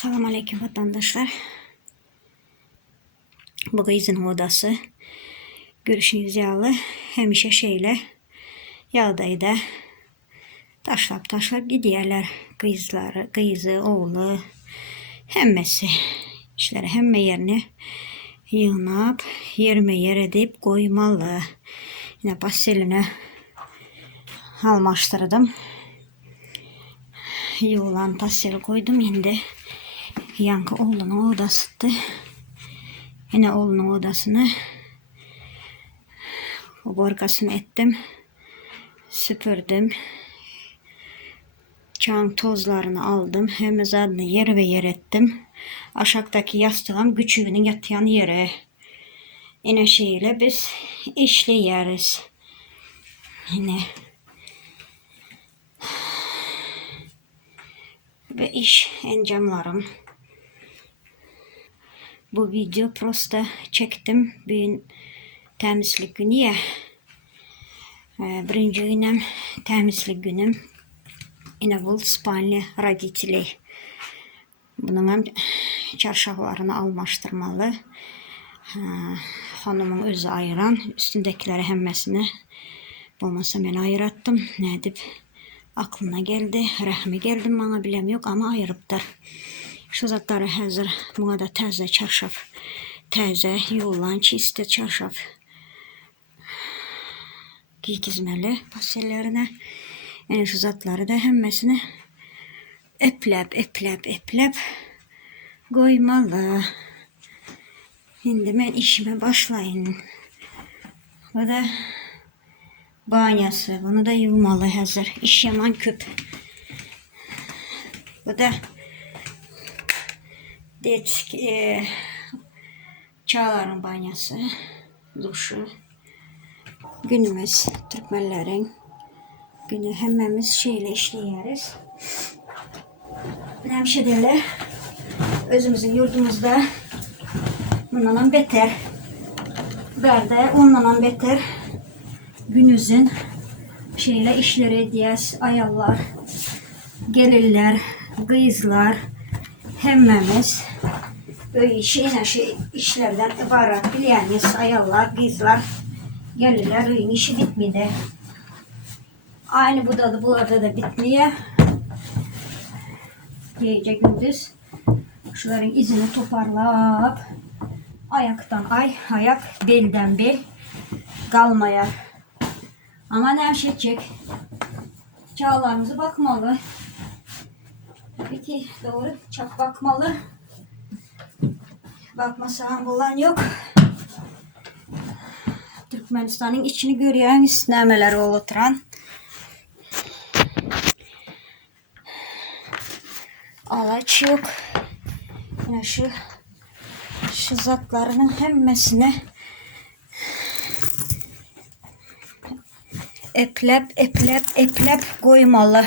Assalamu alaikum vatandaşlar. Bu kızın odası. Görüşünüz yağlı. Hemişe şeyle yağdaydı. Taşlap gidiyorlar. Kızları, kızı, oğlu. Hemmesi. İşleri hemme yerini yığınıp yerime yer edip koymalı. Yine pasteline almıştırdım. Yığılan pasteli koydum şimdi. Yankı oğlunun odasıydı. Yine oğlunun odasını borkasını ettim. Süpürdüm. Çan tozlarını aldım. Hem zadını yer ettim. Aşağıdaki yastığım küçüğünün yatayan yere. Yine şeyle biz işleyeriz. Yine ve iş encamlarım. Bu video prosta çektim. Bugün temizlik günü ya. Birinci günüm temizlik günüm. Yine bu spalni родителей. Bunun çarşaflarını almıştırmalı. Hanımın özü ayıran. Üstündekileri hemmesini olmasa ben ayırattım. Ne edip aklına geldi. Rahmi geldi bana bilem yok ama ayırıptır. Şu zatları hazır. Buna da taze çarşaf. Taze yuğulan çiste çarşaf. Giygizmeli pasellerine. Yani şu zatları da hemmesini eplep koymalı. Şimdi ben işime başlayın. Bu da banyası. Bunu da yumalı hazır. İş yaman küp. Bu da Çağlar'ın banyası. Duşu. Günümüz Türkmenlerin günü hemmemiz şeyle işleyeriz. Hemşireler özümüzün yurdumuzda bundan beter. Berde ondan beter günümüzün şeyle işleri diyez ayarlar, gelirler, kızlar hemmemiz böyle işlerden ibaret bileniz ayarlar, kızlar gelirler öyle işi bitmedi. Aynı bu arada da bitmiyor. Gece gündüz şuların izini toparlayıp ayaktan ayak belden bel kalmaya. Ama ne edecek? Çağlarımızı bakmalı. Tabii ki doğru çok bakmalı. Bakmasan bulan yok. Türkmenistan'ın içini görüyorsun, isnemeleri oturan. Alaç yok. Yine şu zatlarının hemmesine eplep koymalı.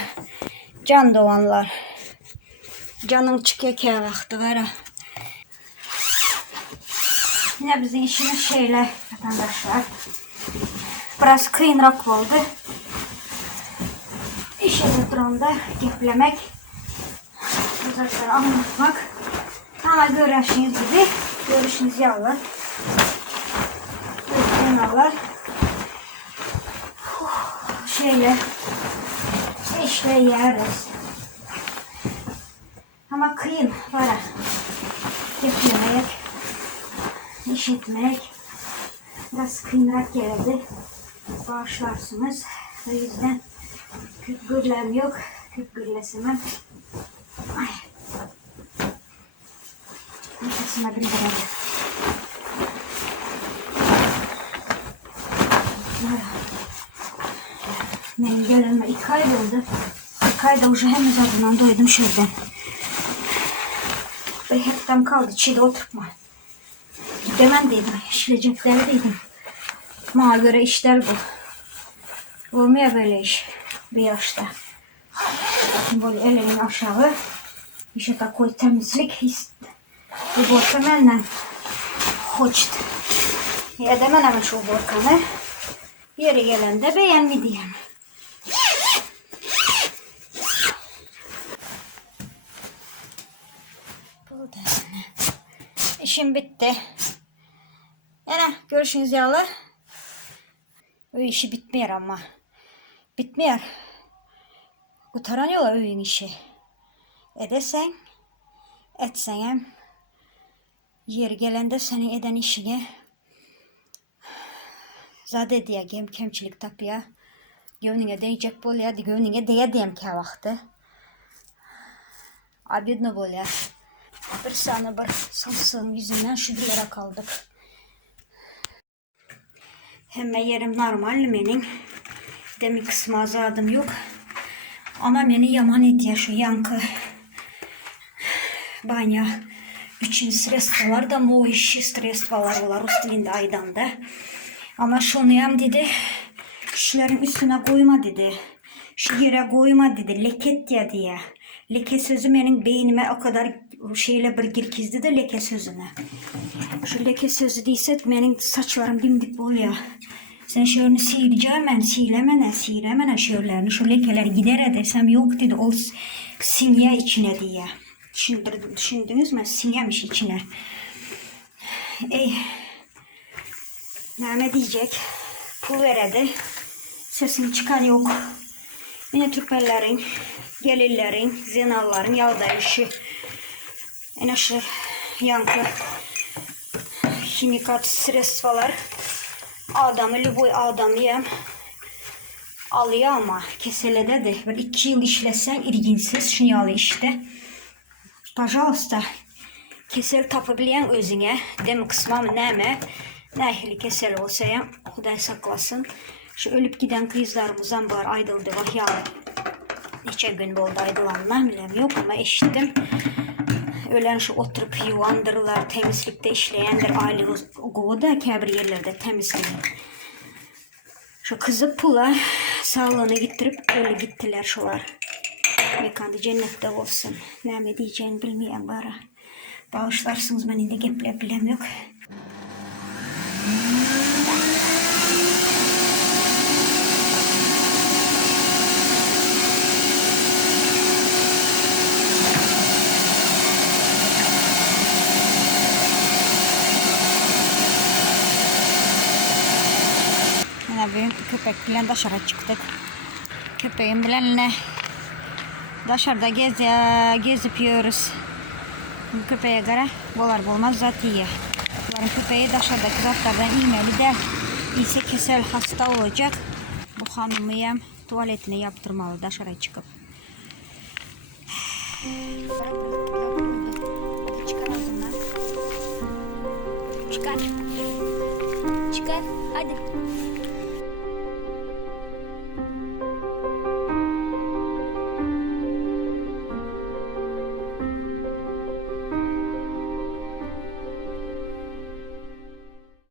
Can doğanlar. Canım çıkıyor vakti var. Yine bizim işimiz şeyle vatandaşlar. Biraz kıyınrak oldu. İşe durumda geplemek. Uzakları anlatmak. Ama görüşünüz gibi. Görüşünüz yavrular. Kenarlar. Şeyle işleyeriz. Ama kıyın var. Geplemek. İşitmek. Biraz kıyınarak geldi. Bağışlarsınız. O yüzden küp gürlem yok. Küp gürlesimim. Ay. Nefesime bir geldi. Benim gelirime 2 ay oldu. 2 ayda уже hem üzerinden doydum şuradan. Ve hepten kaldı. Çiğde oturtma. Gidemem dedim. İşleyecekler dedim. Bana göre işler bu. Olmuyor böyle iş. Bir yaşta. Böyle elinin aşağı. İşte takoy temizlik. Bu borka benden hoştu. Edemem ama şu borkanı. Yeri gelende beğenmediğim. İşim bitti. Yine görüşünüz yalı. O işi bitmiyor ama. Bitmiyor. Kurtaranıyorlar öyün işi. Edesen, etsen hem yeri gelende seni eden işine zade diye kemçilik tapıya gönlüne değecek bol ya gönlüne değe diyem ki vakti. Abidne bol ya. Bir sana bir sansın yüzünden şüphelere kaldık. Hemen yerim normal benim. Demin kısmı azadım yok. Ama beni yaman ediyor şu yankı. Banya. Üçün stres var da bu işi stres var Rus dilinde aydanda. Ama şunu yam dedi. Şunların üstüne koyma dedi. Şu yere koyma dedi. Leket diye. Leke sözü benim beynime o kadar şeyle bir girkizdi de leke sözüne. Şu leke sözü değilse benim saçlarım dimdik oluyor. Sen şöyle sihireceğim ben sihiremene şöylerini. Şu lekeler gider desem yok dedi. O sinye içine diye. Düşündünüz mü? Sinyemiş içine. Ne diyecek? Pul veredi. Sesini çıkar yok. Yine Türkmenlerin, gelirlerin, zenalların yağda işi. En aşırı yankı. Himikat, stres falan. Adamı, lüboy adamı yem. Alıyor ama keselede de. Böyle 2 yıl işlesen ilginsiz. Şunu alıyor işte. Pожалуйста. Kesel tapabilen özüne. Demi kısmam neme. Nehli kesel olsa ya. Huday saklasın. Şu ölüp giden kızlarımızdan var aydıldı var ya. Neçe gün oldu aydılanlar bilem yok ama eşittim. Ölen şu oturup yuvandırırlar, temizlikte işleyenler aile oğuda kebir yerlerde temizliği. Şu kızı pula sağlığını getirip öyle gittiler şular. Mekanı cennette olsun. Ne diyeceğini bilmeyen bana. Bağışlarsınız benim de geple bilem yok. Bugün köpekle dışarı çıktık. Köpeğim bilenle dışarıda gezip yiyoruz. Köpeğe göre bolar bolmaz zat iyi. Bunların köpeği dışarıdaki zatlardan iğmeli de ise kesel hasta olacak. Bu hanımı yem tuvaletini yaptırmalı dışarı çıkıp. Çıkar ağzından. Çıkar. Çıkar. Hadi.